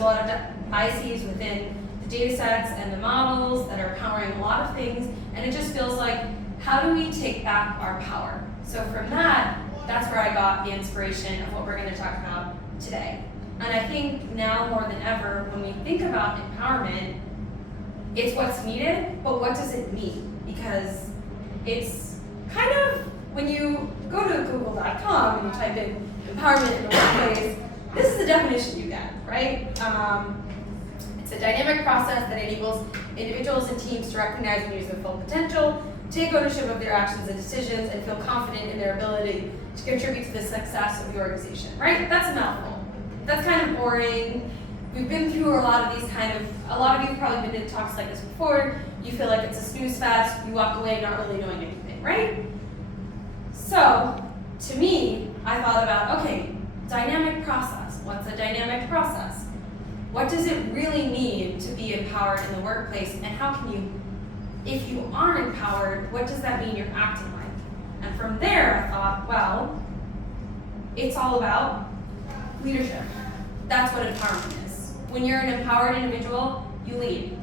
There's a lot of biases within the data sets and the models that are powering a lot of things, and it just feels like, how do we take back our power? So from that's where I got the inspiration of what we're going to talk about today. And I think now more than ever, when we think about empowerment, it's what's needed, but what does it mean? Because it's kind of, when you go to google.com and you type in empowerment in the workplace, this is the definition you get, right? It's a dynamic process that enables individuals and teams to recognize and use their full potential, take ownership of their actions and decisions, and feel confident in their ability to contribute to the success of the organization, right? That's a mouthful. That's kind of boring. We've been through a lot of these a lot of you have probably been in talks like this before. You feel like it's a snooze fest, you walk away not really knowing anything, right? So, to me, I thought about, okay, dynamic process. What's a dynamic process? What does it really mean to be empowered in the workplace, and how can you, if you are empowered, what does that mean you're acting like? And from there, I thought, well, it's all about leadership. That's what empowerment is. When you're an empowered individual, you lead.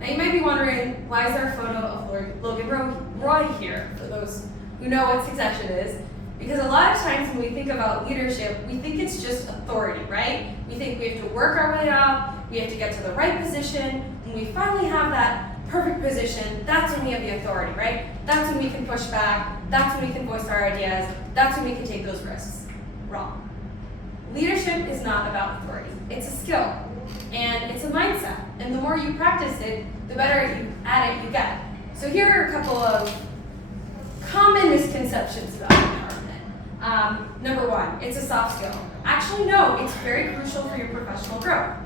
Now you might be wondering, why is there a photo of Logan Roy here, for those who know what succession is? Because a lot of times when we think about leadership, we think it's just authority, right? We think we have to work our way up, we have to get to the right position. When we finally have that perfect position, that's when we have the authority, right? That's when we can push back, that's when we can voice our ideas, that's when we can take those risks. Wrong. Leadership is not about authority. It's a skill, and it's a mindset. And the more you practice it, the better at it you get. So here are a couple of common misconceptions about empowerment. Number one, it's a soft skill. Actually, no, it's very crucial for your professional growth.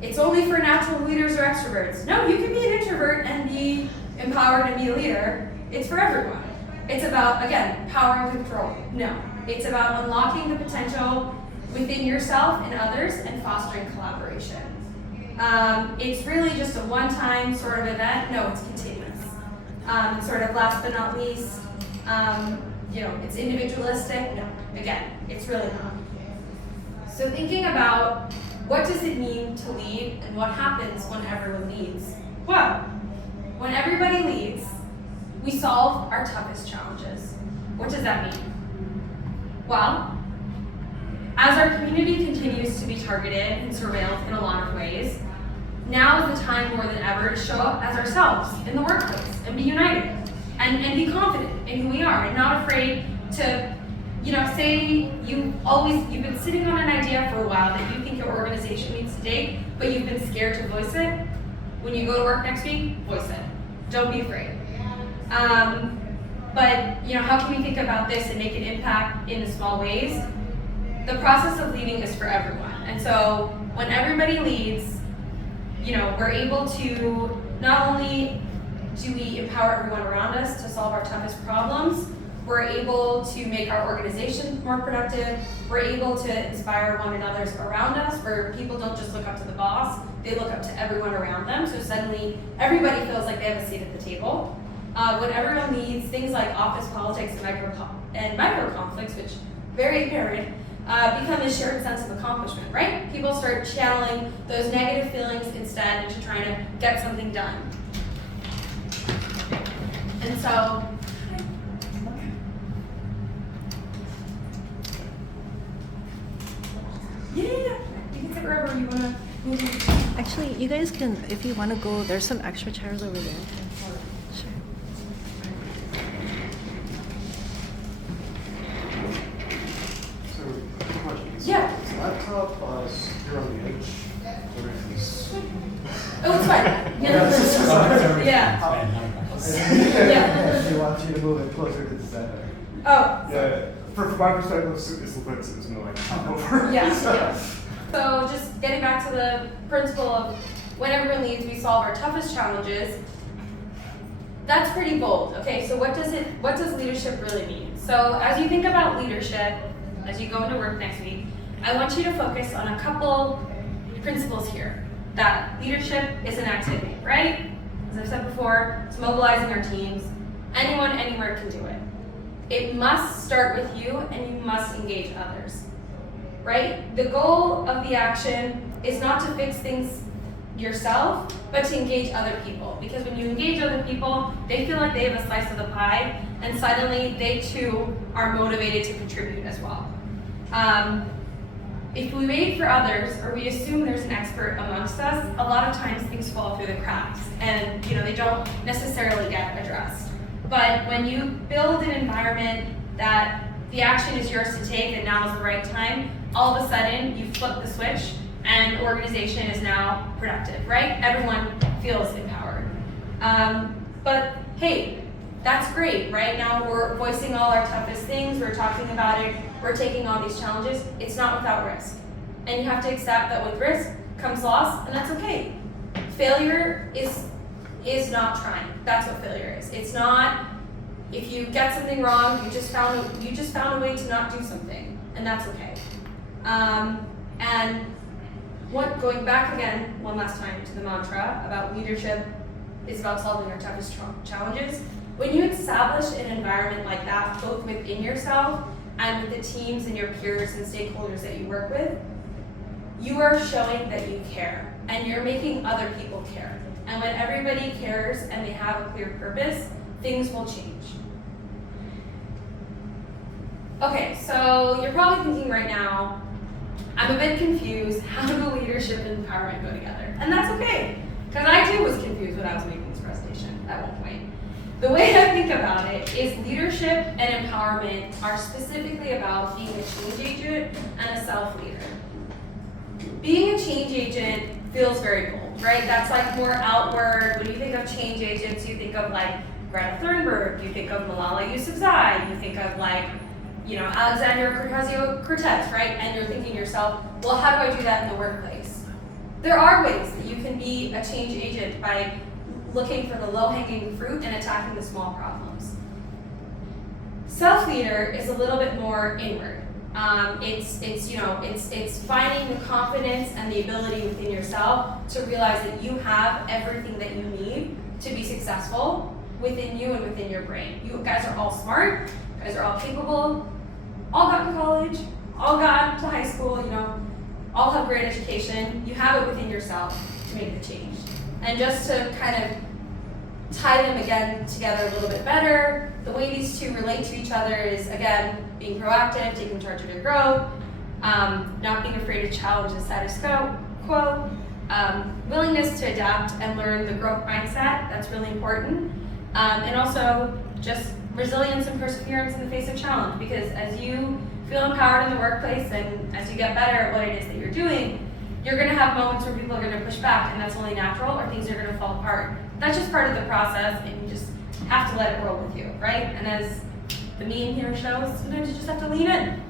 It's only for natural leaders or extroverts. No, you can be an introvert and be empowered and be a leader. It's for everyone. It's about, again, power and control. No, it's about unlocking the potential within yourself and others and fostering collaboration. It's really just a one-time sort of event. No, it's continuous. Sort of last but not least, it's individualistic. No, again, it's really not. So thinking about what does it mean to lead and what happens when everyone leads? Well, when everybody leads, we solve our toughest challenges. What does that mean? Well, as our community continues to be targeted and surveilled in a lot of ways, now is the time more than ever to show up as ourselves in the workplace and be united and be confident in who we are and not afraid to, say you've been sitting on an idea for a while that you think your organization needs to take, but you've been scared to voice it. When you go to work next week, voice it. Don't be afraid. But how can we think about this and make an impact in the small ways? The process of leading is for everyone. And so when everybody leads, we're able to not only do we empower everyone around us to solve our toughest problems, we're able to make our organization more productive, we're able to inspire one another around us, where people don't just look up to the boss, they look up to everyone around them, so suddenly everybody feels like they have a seat at the table. When everyone leads, things like office politics and micro conflicts, which very apparent, become a shared sense of accomplishment, right? People start channeling those negative feelings instead into trying to get something done. And so, yeah, you can sit wherever you want to move. Actually, you guys can, if you want to go, there's some extra chairs over there. Sure. So, questions. Yeah. Is laptop here on the edge? Oh, it's fine. Yeah. Yeah. They want you to move it closer to the center. Oh. Yeah. For my perspective, it's no like top over. Yeah. So just getting back to the principle of when everyone leads, we solve our toughest challenges. That's pretty bold. Okay, so what does leadership really mean? So as you think about leadership, as you go into work next week, I want you to focus on a couple principles here. That leadership is an activity, right? As I've said before, it's mobilizing our teams. Anyone, anywhere can do it. It must start with you, and you must engage others. right? The goal of the action is not to fix things yourself, but to engage other people. Because when you engage other people, they feel like they have a slice of the pie, and suddenly they too are motivated to contribute as well. If we wait for others, or we assume there's an expert amongst us, a lot of times things fall through the cracks, and they don't necessarily get addressed. But when you build an environment that the action is yours to take and now is the right time, all of a sudden you flip the switch and the organization is now productive, right? Everyone feels empowered. But hey, that's great, right? Now we're voicing all our toughest things, we're talking about it, we're taking on these challenges. It's not without risk. And you have to accept that with risk comes loss, and that's okay. Failure is not trying. That's what failure is. It's not if you get something wrong, you just found a way to not do something, and that's okay. And going back again one last time to the mantra about leadership is about solving our toughest challenges. When you establish an environment like that, both within yourself and with the teams and your peers and stakeholders that you work with, you are showing that you care, and you're making other people care. And when everybody cares and they have a clear purpose, things will change. Okay, so you're probably thinking right now, I'm a bit confused. How do leadership and empowerment go together? And that's okay, because I too was confused when I was making this presentation at one point. The way I think about it is leadership and empowerment are specifically about being a change agent and a self-leader. Being a change agent feels very bold, right? That's like more outward. When you think of change agents, you think of like Greta Thunberg, you think of Malala Yousafzai, you think of like, Alexandria Ocasio-Cortez, right? And you're thinking to yourself, well, how do I do that in the workplace? There are ways that you can be a change agent by looking for the low-hanging fruit and attacking the small problems. Self-leader is a little bit more inward. It's finding the confidence and the ability within yourself to realize that you have everything that you need to be successful within you and within your brain. You guys are all smart, you guys are all capable, all got to college, all got to high school, all have great education. You have it within yourself to make the change. And just to kind of tie them again together a little bit better, the way these two relate to each other is, again, being proactive, taking charge of your growth, not being afraid to challenge the status quo, willingness to adapt and learn the growth mindset, that's really important, and also just resilience and perseverance in the face of challenge, because as you feel empowered in the workplace and as you get better at what it is that you're doing, you're going to have moments where people are going to push back, and that's only natural, or things are going to fall apart. That's just part of the process, and you just have to let it roll with you, right? And as the meme here shows, sometimes you just have to lean in.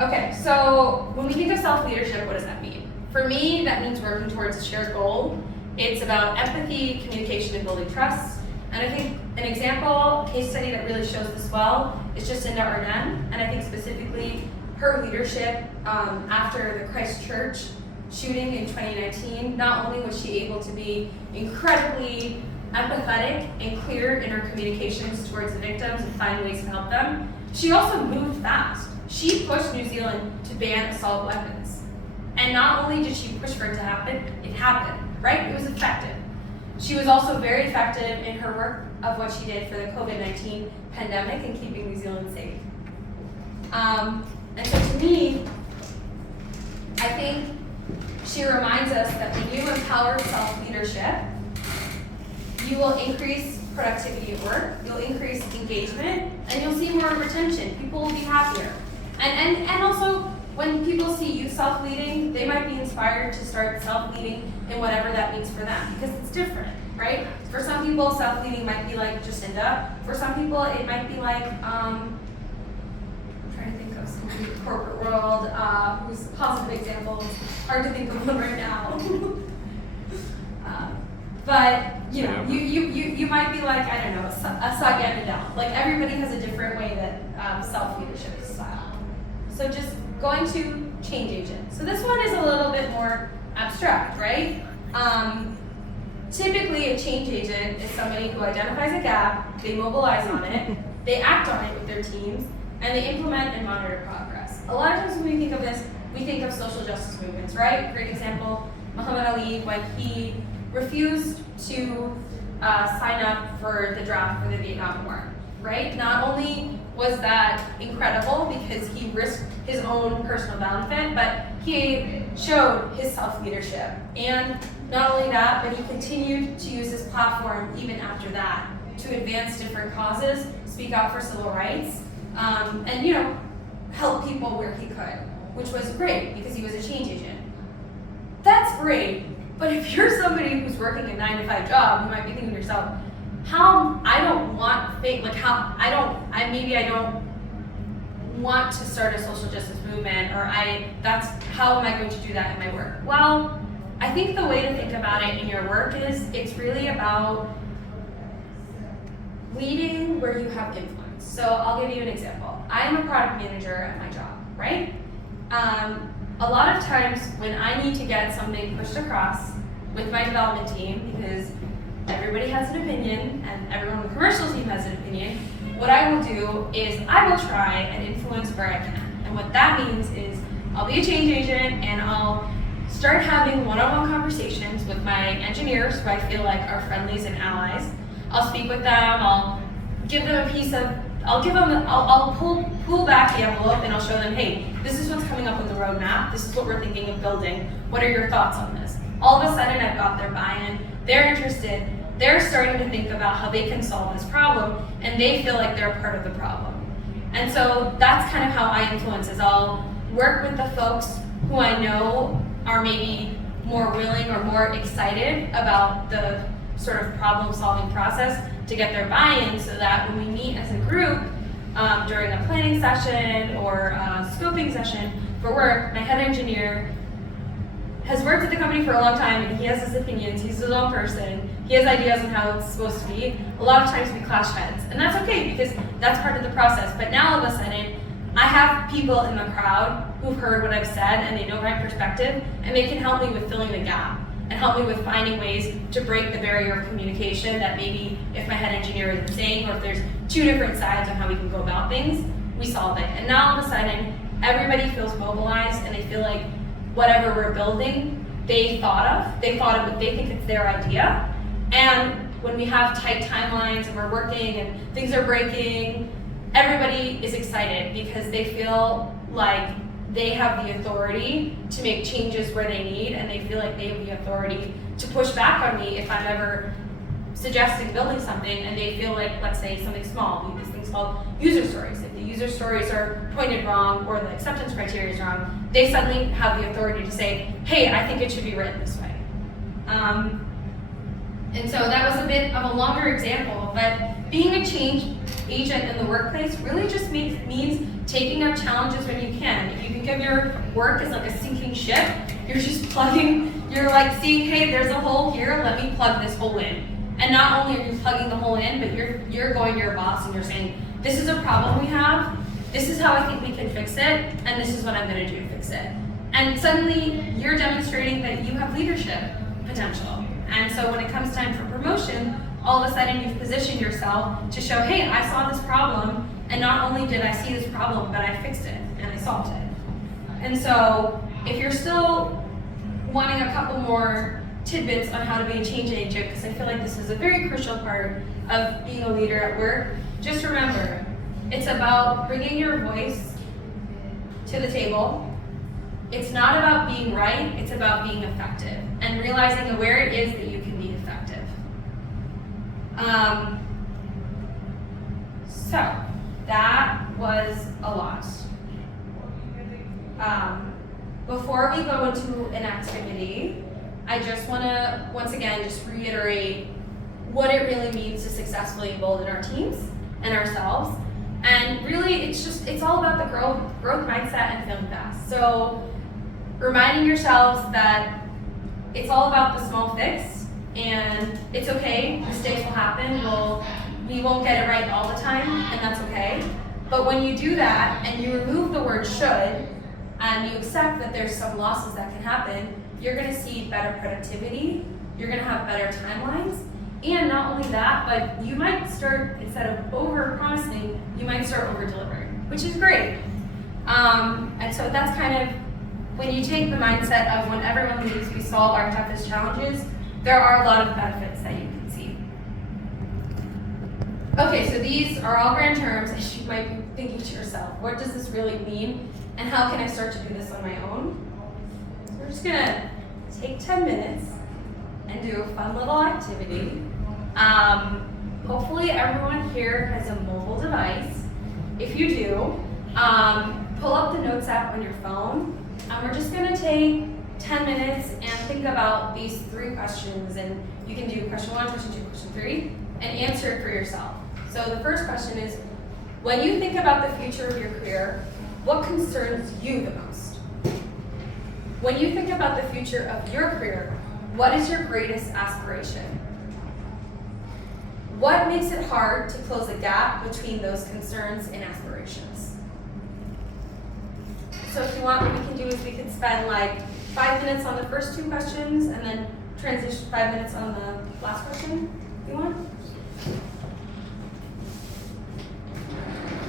Okay, so when we think of self-leadership, what does that mean? For me, that means working towards a shared goal. It's about empathy, communication, and building trust. And I think an example, case study that really shows this well is Jacinda Ardern, and I think specifically her leadership after the Christchurch shooting in 2019. Not only was she able to be incredibly empathetic and clear in her communications towards the victims and find ways to help them, she also moved fast. She pushed New Zealand to ban assault weapons. And not only did she push for it to happen, it happened, right? It was effective. She was also very effective in her work of what she did for the COVID-19 pandemic and keeping New Zealand safe. And so to me, I think she reminds us that when you empower self-leadership, you will increase productivity at work, you'll increase engagement, and you'll see more retention. People will be happier. And also, when people see you self-leading, they might be inspired to start self-leading in whatever that means for them, because it's different, right? For some people, self-leading might be like Jacinda. For some people, it might be like, I'm trying to think of somebody in the corporate world who's a positive example. It's hard to think of one right now. But you might be like, I don't know, a Satya Nadella. Like everybody has a different way that self-leadership is styled. So just going to change agent. So this one is a little bit more abstract, right? Typically a change agent is somebody who identifies a gap, they mobilize on it, they act on it with their teams, and they implement and monitor progress. A lot of times when we think of this, we think of social justice movements, right? Great example, Muhammad Ali, when he refused to sign up for the draft for the Vietnam War, right? Not only was that incredible because he risked his own personal benefit, but he showed his self-leadership. And not only that, but he continued to use his platform even after that to advance different causes, speak out for civil rights, and help people where he could, which was great because he was a change agent. That's great, but if you're somebody who's working a 9-to-5 job, you might be thinking to yourself, I don't want to start a social justice movement, or how am I going to do that in my work? Well, I think the way to think about it in your work is it's really about leading where you have influence. So I'll give you an example. I am a product manager at my job, right? A lot of times when I need to get something pushed across with my development team, because everybody has an opinion and everyone on the commercial team has an opinion, what I will do is I will try and influence where I can. And what that means is I'll be a change agent and I'll start having one-on-one conversations with my engineers who I feel like are friendlies and allies. I'll speak with them, I'll give them I'll pull back the envelope and I'll show them, hey, this is what's coming up on the roadmap, this is what we're thinking of building, what are your thoughts on this? All of a sudden I've got their buy-in, they're interested, they're starting to think about how they can solve this problem, and they feel like they're a part of the problem. And so that's kind of how I influence, is I'll work with the folks who I know are maybe more willing or more excited about the sort of problem-solving process to get their buy-in, so that when we meet as a group during a planning session or a scoping session for work, my head engineer has worked at the company for a long time and he has his opinions, he's his own person, he has ideas on how it's supposed to be. A lot of times we clash heads, and that's okay because that's part of the process. But now all of a sudden, I have people in the crowd who've heard what I've said and they know my perspective, and they can help me with filling the gap and help me with finding ways to break the barrier of communication that maybe if my head engineer isn't saying, or if there's two different sides on how we can go about things, we solve it. And now all of a sudden, everybody feels mobilized and they feel like whatever we're building, they thought of, they think it's their idea. And when we have tight timelines and we're working and things are breaking, everybody is excited because they feel like they have the authority to make changes where they need, and they feel like they have the authority to push back on me if I'm ever suggesting building something, and they feel like, let's say something small, we do these things called user stories. If the user stories are pointed wrong or the acceptance criteria is wrong, they suddenly have the authority to say, hey, I think it should be written this way. And so that was a bit of a longer example, but being a change agent in the workplace really just means taking up challenges when you can. If you think of your work as like a sinking ship, you're just you're like seeing, hey, there's a hole here, let me plug this hole in. And not only are you plugging the hole in, but you're going to your boss and you're saying, this is a problem we have, this is how I think we can fix it, and this is what I'm going to do to fix it. And suddenly you're demonstrating that you have leadership potential. And so when it comes time for promotion, all of a sudden you've positioned yourself to show, hey, I saw this problem, and not only did I see this problem, but I fixed it and I solved it. And so if you're still wanting a couple more tidbits on how to be a change agent, because I feel like this is a very crucial part of being a leader at work, just remember, it's about bringing your voice to the table. It's not about being right, it's about being effective and realizing where it is that you can be effective. So that was a lot. Before we go into an activity, I just want to once again just reiterate what it really means to successfully embolden our teams and ourselves. And really, it's all about the growth mindset and feeling fast. So reminding yourselves that it's all about the small fix, and it's okay, mistakes will happen, we won't get it right all the time, and that's okay. But when you do that, and you remove the word should, and you accept that there's some losses that can happen, you're gonna see better productivity, you're gonna have better timelines, and not only that, but you might start, instead of over-promising, you might start over-delivering, which is great. And so that's kind of, when you take the mindset of when everyone leaves, we solve our toughest challenges, there are a lot of benefits that you can see. Okay, so these are all grand terms, and you might be thinking to yourself, what does this really mean? And how can I start to do this on my own? So we're just gonna take 10 minutes and do a fun little activity. Hopefully everyone here has a mobile device. If you do, pull up the Notes app on your phone, and we're just gonna take 10 minutes and think about these 3 questions, and you can do question 1, question 2, question 3, and answer it for yourself. So the first question is, when you think about the future of your career, what concerns you the most? When you think about the future of your career, what is your greatest aspiration? What makes it hard to close a gap between those concerns and aspirations? So if you want, what we can do is we could spend like 5 minutes on the first 2 questions and then transition 5 minutes on the last question, if you want.